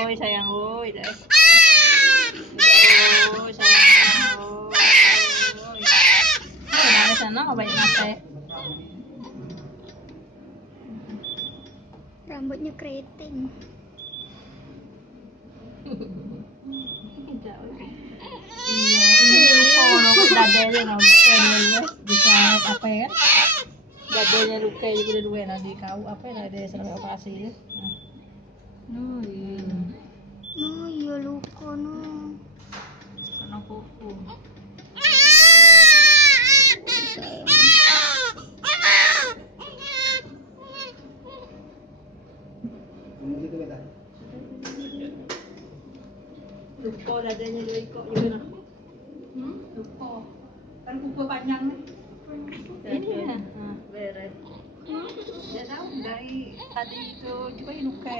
Ôi sayang ơi đấy. Ôi sayang ơi. Ôi dari sana nggak banyak mate. Rambutnya keriting. Iya, ini lupa no dadanya no bukan bisa apa ya? Dadanya luka juga udah dua nanti kau apa ya dada selesai operasi itu. No, iya. No, iya luka no. Kena kuku. Luka dadanya dua ikut juga no. Luka. Kan kuku panjang nih. Ini ya. Beres. Dia tahu dari tadi itu juga luka.